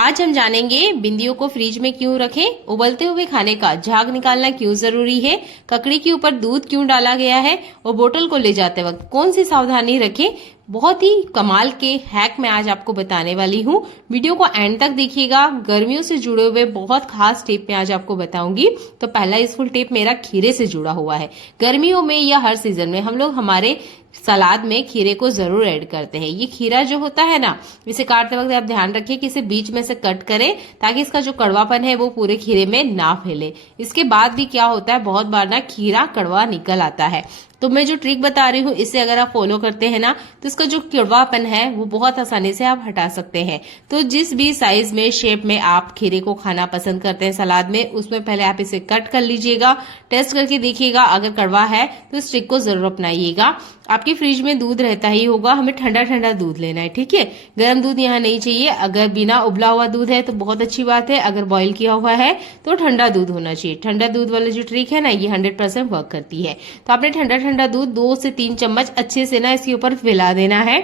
आज हम जानेंगे बिंदियों को फ्रिज में क्यों रखें, उबलते हुए खाने का झाग निकालना क्यों जरूरी है, ककड़ी के ऊपर दूध क्यों डाला गया है और बोतल को ले जाते वक्त कौन सी सावधानी रखें। बहुत ही कमाल के हैक मैं आज आपको बताने वाली हूँ। वीडियो को एंड तक देखिएगा। गर्मियों से जुड़े हुए बहुत खास टिप मैं आज आपको बताऊंगी। तो पहला यूजफुल टिप मेरा खीरे से जुड़ा हुआ है। गर्मियों में या हर सीजन में हम लोग हमारे सलाद में खीरे को जरूर ऐड करते हैं। ये खीरा जो होता है ना, इसे काटते वक्त आप ध्यान रखिए कि इसे बीच में से कट करें ताकि इसका जो कड़वापन है वो पूरे खीरे में ना फैले। इसके बाद भी क्या होता है, बहुत बार ना खीरा कड़वा निकल आता है। तो मैं जो ट्रिक बता रही हूँ इसे अगर आप फॉलो करते हैं ना तो इसका जो कड़वापन है वो बहुत आसानी से आप हटा सकते हैं। तो जिस भी साइज में शेप में आप खीरे को खाना पसंद करते हैं सलाद में, उसमें पहले आप इसे कट कर लीजिएगा, टेस्ट करके देखिएगा। अगर कड़वा है तो इस ट्रिक को जरूर अपनाइएगा। आपकी फ्रिज में दूध रहता ही होगा, हमें ठंडा ठंडा दूध लेना है, ठीक है। गर्म दूध यहाँ नहीं चाहिए। अगर बिना उबला हुआ दूध है तो बहुत अच्छी बात है, अगर बॉईल किया हुआ है तो ठंडा दूध होना चाहिए। ठंडा दूध वाली जो ट्रिक है ना, ये 100% वर्क करती है। तो आपने ठंडा दूध 2 से 3 चम्मच अच्छे से ना इसके ऊपर फैला देना है।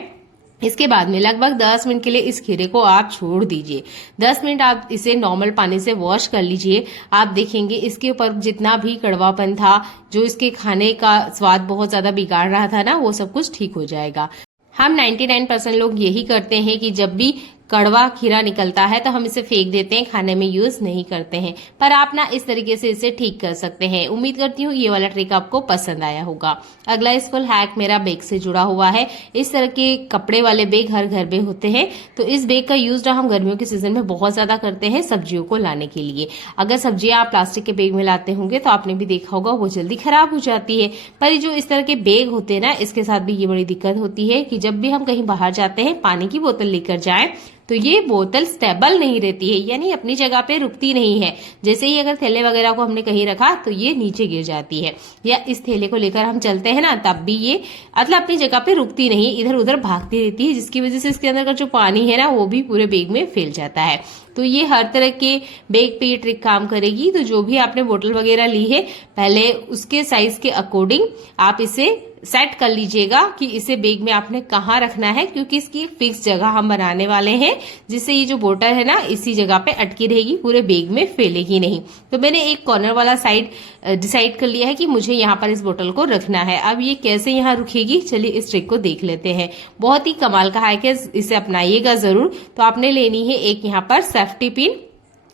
इसके बाद में लगभग 10 मिनट के लिए इस खीरे को आप छोड़ दीजिए। 10 मिनट आप इसे नॉर्मल पानी से वॉश कर लीजिए। आप देखेंगे इसके ऊपर जितना भी कड़वापन था, जो इसके खाने का स्वाद बहुत ज्यादा बिगाड़ रहा था ना, वो सब कुछ ठीक हो जाएगा। हम 99% लोग यही करते हैं कि जब भी कड़वा खीरा निकलता है तो हम इसे फेंक देते हैं, खाने में यूज नहीं करते हैं। पर आप ना इस तरीके से इसे ठीक कर सकते हैं। उम्मीद करती हूँ ये वाला ट्रिक आपको पसंद आया होगा। अगला यूजफुल हैक मेरा बैग से जुड़ा हुआ है। इस तरह के कपड़े वाले बैग हर घर में होते हैं। तो इस बैग का यूज हम गर्मियों के सीजन में बहुत ज्यादा करते हैं सब्जियों को लाने के लिए। अगर सब्जियां आप प्लास्टिक के बैग में लाते होंगे तो आपने भी देखा होगा वो जल्दी खराब हो जाती है। पर जो इस तरह के बैग होते हैं ना, इसके साथ भी ये बड़ी दिक्कत होती है कि जब भी हम कहीं बाहर जाते हैं, पानी की बोतल लेकर जाएं तो ये बोतल स्टेबल नहीं रहती है, यानी अपनी जगह पे रुकती नहीं है। जैसे ही अगर थैले वगैरह को हमने कहीं रखा तो ये नीचे गिर जाती है, या इस थैले को लेकर हम चलते हैं ना तब भी ये मतलब अपनी जगह पे रुकती नहीं, इधर उधर भागती रहती है, जिसकी वजह से इसके अंदर का जो पानी है ना वो भी पूरे बैग में फैल जाता है। तो ये हर तरह के बैग पे ये ट्रिक काम करेगी। तो जो भी आपने बोतल वगैरह ली है, पहले उसके साइज के अकॉर्डिंग आप इसे सेट कर लीजिएगा कि इसे बैग में आपने कहाँ रखना है, क्योंकि इसकी एक फिक्स जगह हम बनाने वाले हैं जिससे ये जो बोतल है ना इसी जगह पे अटकी रहेगी, पूरे बैग में फैलेगी नहीं। तो मैंने एक कॉर्नर वाला साइड डिसाइड कर लिया है कि मुझे यहाँ पर इस बोतल को रखना है। अब ये कैसे यहाँ रुकेगी, चलिए इस ट्रिक को देख लेते हैं। बहुत ही कमाल का हैक है, इसे अपनाइएगा जरूर। तो आपने लेनी है एक यहाँ पर सेफ्टी पिन।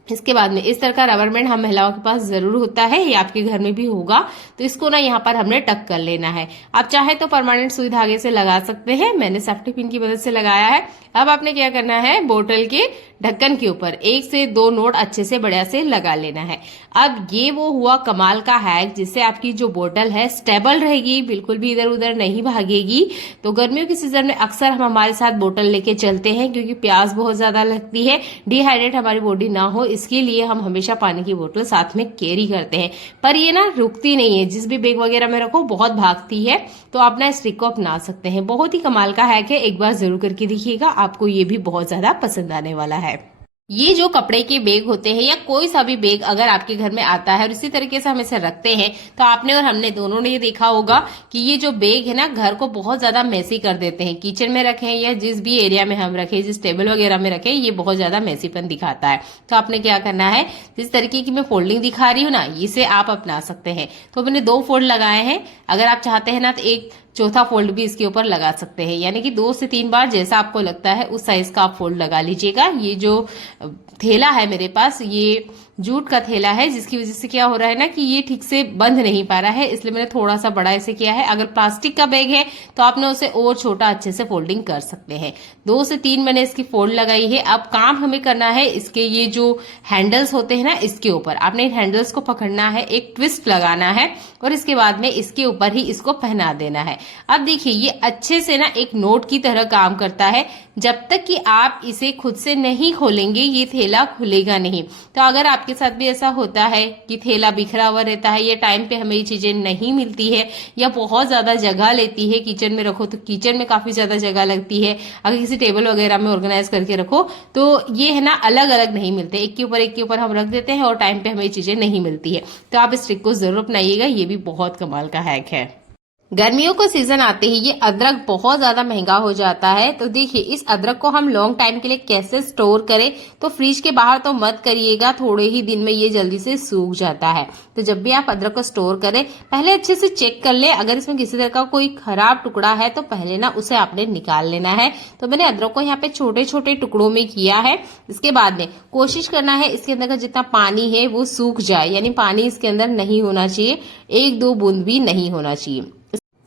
इसके बाद में इस तरह का रबर बैंड हम महिलाओं के पास जरूर होता है, ये आपके घर में भी होगा। तो इसको ना यहाँ पर हमने टक कर लेना है। आप चाहे तो परमानेंट सुई धागे से लगा सकते हैं, मैंने सेफ्टी पिन की मदद से लगाया है। अब आपने क्या करना है, बोतल के ढक्कन के ऊपर 1 से 2 नोट अच्छे से बढ़िया से लगा लेना है। अब ये वो हुआ कमाल का हैक जिससे आपकी जो बोतल है स्टेबल रहेगी, बिल्कुल भी इधर उधर नहीं भागेगी। तो गर्मियों के सीजन में अक्सर हम हमारे साथ बोतल लेके चलते हैं, क्योंकि प्यास बहुत ज्यादा लगती है, डिहाइड्रेट हमारी बॉडी ना हो, इसके लिए हम हमेशा पानी की बोतल साथ में कैरी करते हैं। पर ये ना रुकती नहीं है, जिस भी बैग वगैरह में रखो बहुत भागती है। तो आप ना इस ट्रिक को अपना सकते हैं। बहुत ही कमाल का हैक है, एक बार जरूर करके देखिएगा, आपको ये भी बहुत ज्यादा पसंद आने वाला है। ये जो कपड़े के बैग होते हैं या कोई सा भी बैग अगर आपके घर में आता है और इसी तरीके से हम इसे रखते हैं, तो आपने और हमने दोनों ने ये देखा होगा कि ये जो बैग है ना घर को बहुत ज्यादा मेसी कर देते हैं। किचन में रखें या जिस भी एरिया में हम रखें, जिस टेबल वगैरह में रखें, ये बहुत ज्यादा मेसीपन दिखाता है। तो आपने क्या करना है, जिस तरीके की मैं फोल्डिंग दिखा रही हूँ ना, इसे आप अपना सकते हैं। तो मैंने 2 फोल्ड लगाए हैं। अगर आप चाहते हैं ना तो एक चौथा फोल्ड भी इसके ऊपर लगा सकते हैं, यानी कि 2 से 3 बार जैसा आपको लगता है उस साइज का आप फोल्ड लगा लीजिएगा। ये जो थैला है मेरे पास, ये जूट का थैला है, जिसकी वजह से क्या हो रहा है ना कि ये ठीक से बंध नहीं पा रहा है, इसलिए मैंने थोड़ा सा बड़ा इसे किया है। अगर प्लास्टिक का बैग है तो आपने उसे और छोटा अच्छे से फोल्डिंग कर सकते हैं। 2 से 3 मैंने इसकी फोल्ड लगाई है। अब काम हमें करना है इसके ये जो हैंडल्स होते हैं ना, इसके ऊपर आपने इन हैंडल्स को पकड़ना है, एक ट्विस्ट लगाना है और इसके बाद में इसके ऊपर ही इसको पहना देना है। अब देखिए ये अच्छे से ना एक नोट की तरह काम करता है। जब तक कि आप इसे खुद से नहीं खोलेंगे ये थैला खुलेगा नहीं। तो अगर आपके साथ भी ऐसा होता है कि थैला बिखरा हुआ रहता है, या टाइम पे हमें ये चीजें नहीं मिलती है, या बहुत ज्यादा जगह लेती है, किचन में रखो तो किचन में काफी ज्यादा जगह लगती है, अगर किसी टेबल वगैरह में ऑर्गेनाइज करके रखो तो ये है ना अलग अलग नहीं मिलते, एक के ऊपर हम रख देते हैं और टाइम पे हमें ये चीजें नहीं मिलती है। तो आप इस ट्रिक को जरूर अपनाइएगा, ये भी बहुत कमाल का हैक है। गर्मियों का सीजन आते ही ये अदरक बहुत ज्यादा महंगा हो जाता है। तो देखिए इस अदरक को हम लॉन्ग टाइम के लिए कैसे स्टोर करें, तो फ्रिज के बाहर तो मत करिएगा, थोड़े ही दिन में ये जल्दी से सूख जाता है। तो जब भी आप अदरक को स्टोर करें पहले अच्छे से चेक कर ले, अगर इसमें किसी तरह का कोई खराब टुकड़ा है तो पहले ना उसे आपने निकाल लेना है। तो मैंने अदरक को यहाँ पे छोटे छोटे टुकड़ों में किया है। इसके बाद में कोशिश करना है इसके अंदर का जितना पानी है वो सूख जाए, यानी पानी इसके अंदर नहीं होना चाहिए, एक दो बूंद भी नहीं होना चाहिए।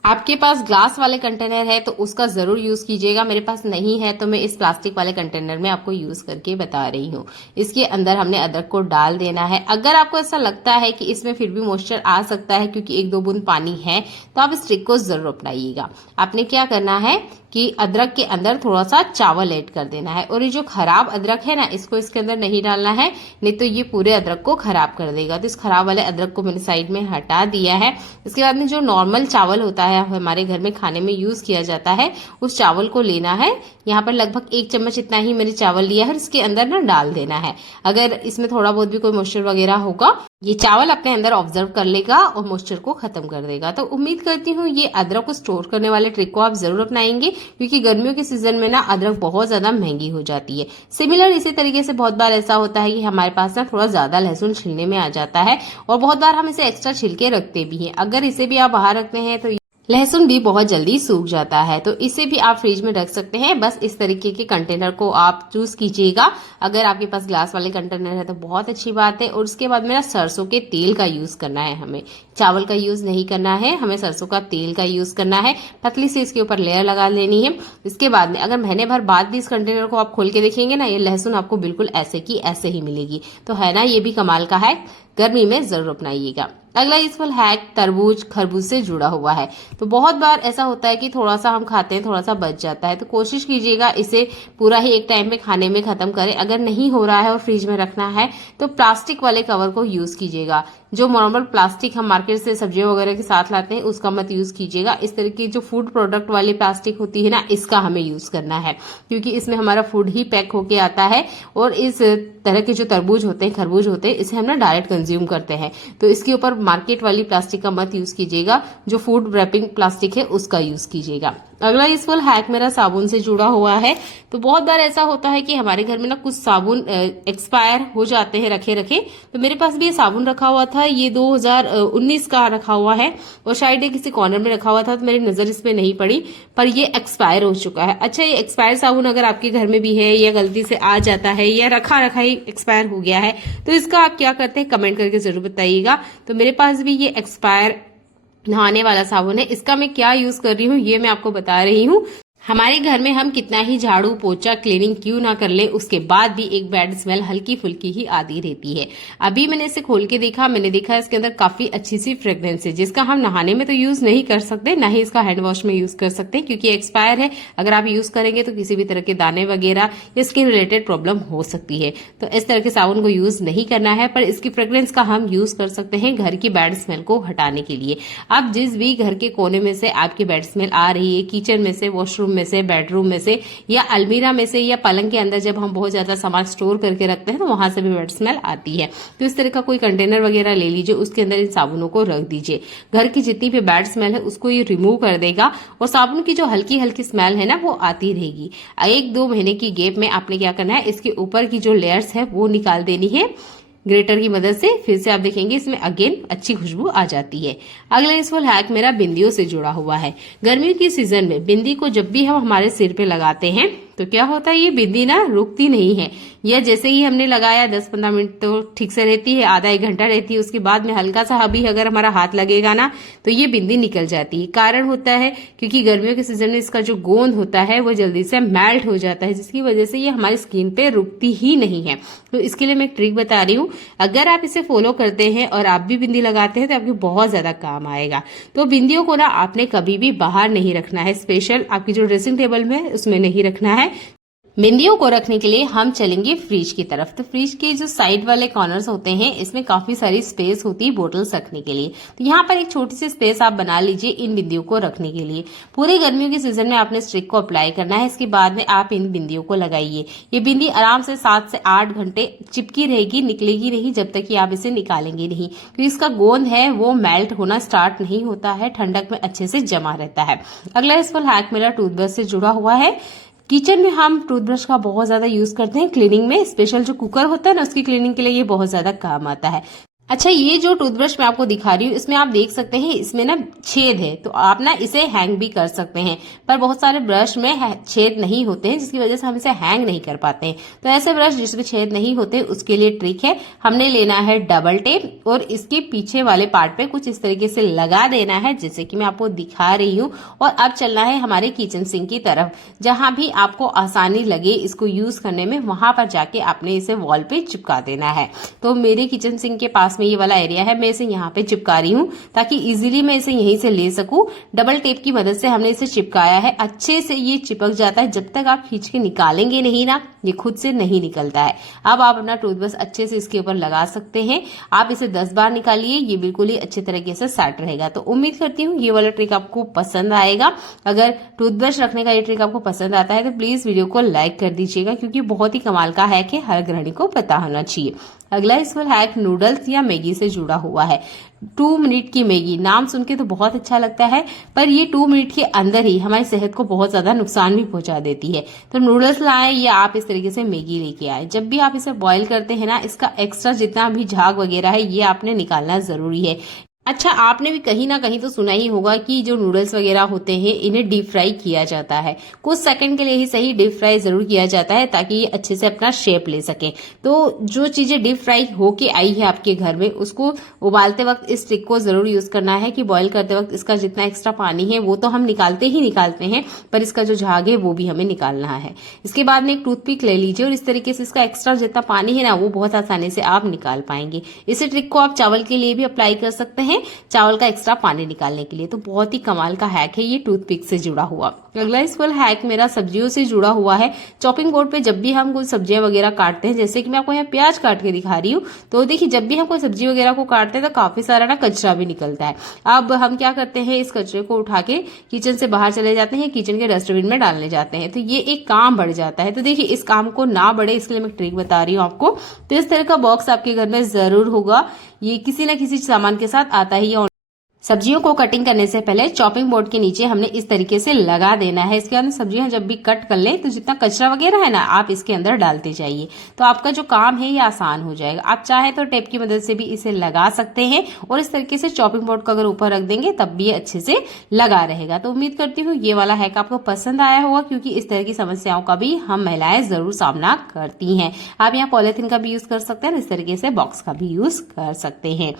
आपके पास ग्लास वाले कंटेनर है तो उसका जरूर यूज कीजिएगा, मेरे पास नहीं है तो मैं इस प्लास्टिक वाले कंटेनर में आपको यूज करके बता रही हूँ। इसके अंदर हमने अदरक को डाल देना है। अगर आपको ऐसा लगता है कि इसमें फिर भी मॉइस्चर आ सकता है क्योंकि एक दो बूंद पानी है, तो आप इस ट्रिक को जरूर अपनाइएगा। आपने क्या करना है कि अदरक के अंदर थोड़ा सा चावल ऐड कर देना है, और ये जो खराब अदरक है ना इसको इसके अंदर नहीं डालना है, नहीं तो ये पूरे अदरक को खराब कर देगा। तो इस खराब वाले अदरक को मैंने साइड में हटा दिया है। इसके बाद में जो नॉर्मल चावल होता है हमारे घर में खाने में यूज किया जाता है, उस चावल को लेना है। यहाँ पर लगभग 1 चम्मच इतना ही मैंने चावल लिया है, इसके अंदर ना डाल देना है। अगर इसमें थोड़ा बहुत भी कोई मॉइस्चर वगैरह होगा ये चावल अपने अंदर ऑब्जर्व कर लेगा और मॉइस्चर को खत्म कर देगा। तो उम्मीद करती हूँ ये अदरक को स्टोर करने वाले ट्रिक को आप जरूर अपनाएंगे, क्योंकि गर्मियों के सीजन में ना अदरक बहुत ज्यादा महंगी हो जाती है। सिमिलर इसी तरीके से बहुत बार ऐसा होता है कि हमारे पास ना थोड़ा ज्यादा लहसुन छिलने में आ जाता है, और बहुत बार हम इसे एक्स्ट्रा छिल के रखते भी हैं। अगर इसे भी आप बाहर रखते हैं तो लहसुन भी बहुत जल्दी सूख जाता है, तो इसे भी आप फ्रिज में रख सकते हैं। बस इस तरीके के कंटेनर को आप चूज कीजिएगा। अगर आपके पास ग्लास वाले कंटेनर है तो बहुत अच्छी बात है। और उसके बाद मेरा सरसों के तेल का यूज करना है, हमें चावल का यूज नहीं करना है, हमें सरसों का तेल का यूज करना है। पतली से इसके ऊपर लेयर लगा लेनी है। इसके बाद में अगर महीने भर बाद भी इस कंटेनर को आप खोल के देखेंगे ना, ये लहसुन आपको बिल्कुल ऐसे की ऐसे ही मिलेगी। तो है ना, ये भी कमाल का है, गर्मी में जरूर अपनाइएगा। अगला यूजफुल हैक तरबूज खरबूज से जुड़ा हुआ है। तो बहुत बार ऐसा होता है कि थोड़ा सा हम खाते हैं, थोड़ा सा बच जाता है, तो कोशिश कीजिएगा इसे पूरा ही एक टाइम पे खाने में खत्म करें। अगर नहीं हो रहा है और फ्रिज में रखना है तो प्लास्टिक वाले कवर को यूज कीजिएगा। जो नॉर्मल प्लास्टिक हम मार्केट से सब्जियों वगैरह के साथ लाते हैं उसका मत यूज कीजिएगा। इस तरह की जो फूड प्रोडक्ट वाली प्लास्टिक होती है ना, इसका हमें यूज करना है, क्योंकि इसमें हमारा फूड ही पैक होके आता है। और इस तरह के जो तरबूज होते हैं खरबूज होते हैं, इसे हम ना डायरेक्ट कंज्यूम करते हैं। तो इसके ऊपर मार्केट वाली प्लास्टिक का मत यूज कीजिएगा, जो फूड रैपिंग प्लास्टिक है उसका यूज कीजिएगा। अगला यूजफुल हैक मेरा साबुन से जुड़ा हुआ है। तो बहुत बार ऐसा होता है कि हमारे घर में ना कुछ साबुन एक्सपायर हो जाते हैं रखे रखे। तो मेरे पास भी ये साबुन रखा हुआ था, ये 2019 का रखा हुआ है, और शायद ये किसी कॉर्नर में रखा हुआ था तो मेरी नजर इस पे नहीं पड़ी, पर ये एक्सपायर हो चुका है। अच्छा, ये एक्सपायर साबुन अगर आपके घर में भी है या गलती से आ जाता है या रखा रखा ही एक्सपायर हो गया है, तो इसका आप क्या करते हैं कमेंट करके जरूर बताइएगा। तो मेरे पास भी ये एक्सपायर नहाने वाला साबुन है। इसका मैं क्या यूज कर रही हूँ ये मैं आपको बता रही हूँ। हमारे घर में हम कितना ही झाड़ू पोछा क्लीनिंग क्यों ना कर ले, उसके बाद भी एक बैड स्मेल हल्की फुल्की ही आती रहती है। अभी मैंने इसे खोल के देखा, मैंने देखा इसके अंदर काफी अच्छी सी फ्रेग्रेंस है, जिसका हम नहाने में तो यूज नहीं कर सकते, ना ही इसका हैंड वॉश में यूज कर सकते हैं, क्योंकि एक्सपायर है। अगर आप यूज करेंगे तो किसी भी तरह के दाने वगैरह या स्किन रिलेटेड प्रॉब्लम हो सकती है। तो इस तरह के साबुन को यूज नहीं करना है, पर इसकी फ्रेग्रेंस का हम यूज कर सकते हैं घर की बैड स्मेल को हटाने के लिए। आप जिस भी घर के कोने में से आपकी बैड स्मेल आ रही है, किचन में से, वॉशरूम में से, बेडरूम में से, या अलमीरा में से, या पलंग के अंदर जब हम बहुत ज्यादा सामान स्टोर करके रखते हैं तो वहां से भी बैड स्मेल आती है, तो इस तरह का कोई कंटेनर वगैरह ले लीजिए, उसके अंदर इन साबुनों को रख दीजिए। घर की जितनी भी बैड स्मेल है उसको ये रिमूव कर देगा, और साबुन की जो हल्की हल्की स्मेल है ना वो आती रहेगी। 1-2 महीने की गैप में आपने क्या करना है, इसके ऊपर की जो लेयर्स है वो निकाल देनी है ग्रेटर की मदद से। फिर से आप देखेंगे इसमें अगेन अच्छी खुशबू आ जाती है। अगला यूजफुल हैक मेरा बिंदियों से जुड़ा हुआ है। गर्मियों की सीजन में बिंदी को जब भी हम हमारे सिर पे लगाते हैं तो क्या होता है, ये बिंदी ना रुकती नहीं है, या जैसे ही हमने लगाया 10-15 मिनट तो ठीक से रहती है, आधा 1 घंटा रहती है, उसके बाद में हल्का सा अभी अगर हमारा हाथ लगेगा ना तो ये बिंदी निकल जाती है। कारण होता है क्योंकि गर्मियों के सीजन में इसका जो गोंद होता है वो जल्दी से मेल्ट हो जाता है, जिसकी वजह से ये हमारी स्किन पे रुकती ही नहीं है। तो इसके लिए मैं एक ट्रिक बता रही हूँ, अगर आप इसे फॉलो करते हैं और आप भी बिंदी लगाते हैं तो आपको बहुत ज्यादा काम आएगा। तो बिंदियों को ना आपने कभी भी बाहर नहीं रखना है, स्पेशल आपकी जो ड्रेसिंग टेबल में उसमें नहीं रखना है। बिंदियों को रखने के लिए हम चलेंगे फ्रिज की तरफ। तो फ्रिज के जो साइड वाले कॉर्नर्स होते हैं इसमें काफी सारी स्पेस होती है बोटल्स रखने के लिए। तो यहाँ पर एक छोटी सी स्पेस आप बना लीजिए इन बिंदियों को रखने के लिए। पूरे गर्मियों के सीजन में आपने स्टिक को अप्लाई करना है। इसके बाद में आप इन बिंदियों को लगाइए। ये बिंदी आराम से 7 से 8 घंटे चिपकी रहेगी, निकलेगी नहीं जब तक कि आप इसे निकालेंगे नहीं, क्योंकि इसका गोंद है वो मेल्ट होना स्टार्ट नहीं होता है, ठंडक में अच्छे से जमा रहता है। अगला यूजफुल हैक मेरा टूथब्रश से जुड़ा हुआ है। किचन में हम टूथब्रश का बहुत ज्यादा यूज करते हैं क्लीनिंग में, स्पेशल जो कुकर होता है ना उसकी क्लीनिंग के लिए ये बहुत ज्यादा काम आता है। अच्छा, ये जो टूथब्रश मैं आपको दिखा रही हूँ इसमें आप देख सकते हैं इसमें ना छेद है, तो आप ना इसे हैंग भी कर सकते हैं, पर बहुत सारे ब्रश में छेद नहीं होते हैं जिसकी वजह से हम इसे हैंग नहीं कर पाते हैं। तो ऐसे ब्रश जिसमें छेद नहीं होते उसके लिए ट्रिक है, हमने लेना है डबल टेप और इसके पीछे वाले पार्ट पे कुछ इस तरीके से लगा देना है जैसे कि मैं आपको दिखा रही हूँ। और अब चलना है हमारे किचन सिंक की तरफ, जहां भी आपको आसानी लगे इसको यूज करने में वहां पर जाके आपने इसे वॉल पे चिपका देना है। तो मेरे किचन सिंक के पास में ये वाला एरिया है, मैं इसे यहाँ पे चिपका रही हूँ ताकि इजीली मैं इसे यहीं से ले सकूं। डबल टेप की मदद से हमने इसे चिपकाया है, अच्छे से ये चिपक जाता है। जब तक आप खींच के निकालेंगे नहीं ना ये खुद से नहीं निकलता है। अब आप अपना टूथब्रश अच्छे से इसके ऊपर लगा सकते हैं। आप इसे 10 बार निकालिए, ये बिल्कुल ही अच्छे तरीके से सेट रहेगा। तो उम्मीद करती हूँ ये वाला ट्रिक आपको पसंद आएगा। अगर टूथब्रश रखने का ये ट्रिक आपको पसंद आता है तो प्लीज वीडियो को लाइक कर दीजिएगा, क्योंकि बहुत ही कमाल का हैक है, हर गृहिणी को पता होना चाहिए। अगला यूजफुल हैक नूडल्स या मैगी से जुड़ा हुआ है। 2 मिनट की मैगी, नाम सुन के तो बहुत अच्छा लगता है, पर ये 2 मिनट के अंदर ही हमारी सेहत को बहुत ज्यादा नुकसान भी पहुंचा देती है। तो नूडल्स लाएं या आप इस तरीके से मैगी लेके आए, जब भी आप इसे बॉईल करते हैं ना इसका एक्स्ट्रा जितना भी झाग वगैरह है ये आपने निकालना जरूरी है। अच्छा, आपने भी कहीं ना कहीं तो सुना ही होगा कि जो नूडल्स वगैरह होते हैं इन्हें डीप फ्राई किया जाता है। कुछ सेकंड के लिए ही सही डीप फ्राई जरूर किया जाता है ताकि ये अच्छे से अपना शेप ले सके। तो जो चीजें डीप फ्राई होके आई है आपके घर में उसको उबालते वक्त इस ट्रिक को जरूर यूज करना है कि बॉईल करते वक्त इसका जितना एक्स्ट्रा पानी है वो तो हम निकालते ही निकालते हैं, पर इसका जो झाग है वो भी हमें निकालना है। इसके बाद में एक टूथपिक ले लीजिए और इस तरीके से इसका एक्स्ट्रा जितना पानी है ना वो बहुत आसानी से आप निकाल पाएंगे। इसी ट्रिक को आप चावल के लिए भी अप्लाई कर सकते हैं, चावल का एक्स्ट्रा पानी निकालने के लिए। तो बहुत ही कमाल का हैक है ये टूथपिक से जुड़ा हुआ। अगला यूजफुल हैक मेरा सब्जियों से जुड़ा हुआ है। चॉपिंग बोर्ड पे जब भी हम कोई सब्जियां वगैरह काटते हैं, जैसे कि मैं आपको यहाँ प्याज काट के दिखा रही हूँ, तो देखिए जब भी हम कोई सब्जी वगैरह को काटते हैं तो काफी सारा ना कचरा भी निकलता है। अब हम क्या करते हैं, इस कचरे को उठा के किचन से बाहर चले जाते हैं, किचन के डस्टबिन में डालने जाते हैं, तो ये एक काम बढ़ जाता है। तो देखिए इस काम को ना बढ़े इसके लिए मैं ट्रिक बता रही हूँ आपको। तो इस तरह का बॉक्स आपके घर में जरूर होगा, ये किसी न किसी सामान के साथ आता है। सब्जियों को कटिंग करने से पहले चॉपिंग बोर्ड के नीचे हमने इस तरीके से लगा देना है। इसके अंदर सब्जियां जब भी कट कर लें तो जितना कचरा वगैरह है ना आप इसके अंदर डालते जाइए, तो आपका जो काम है ये आसान हो जाएगा। आप चाहे तो टेप की मदद से भी इसे लगा सकते हैं और इस तरीके से चॉपिंग बोर्ड को अगर ऊपर रख देंगे तब भी ये अच्छे से लगा रहेगा। तो उम्मीद करती हूँ ये वाला हैक आपको पसंद आया होगा, क्योंकि इस तरह की समस्याओं का भी हम महिलाएं जरूर सामना करती हैं। आप यहाँ पॉलिथीन का भी यूज कर सकते हैं, इस तरीके से बॉक्स का भी यूज कर सकते हैं।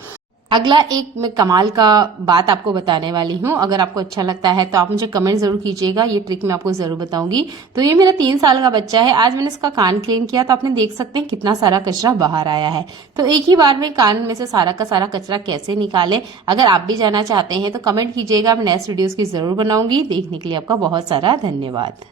अगला एक मैं कमाल का बात आपको बताने वाली हूँ, अगर आपको अच्छा लगता है तो आप मुझे कमेंट जरूर कीजिएगा, ये ट्रिक मैं आपको जरूर बताऊंगी। तो ये मेरा 3 साल का बच्चा है, आज मैंने इसका कान क्लीन किया तो आपने देख सकते हैं कितना सारा कचरा बाहर आया है। तो एक ही बार में कान में से सारा का सारा कचरा कैसे निकाले, अगर आप भी जानना चाहते हैं तो कमेंट कीजिएगा, मैं नेक्स्ट वीडियोस की जरूर बनाऊंगी। देखने के लिए आपका बहुत सारा धन्यवाद।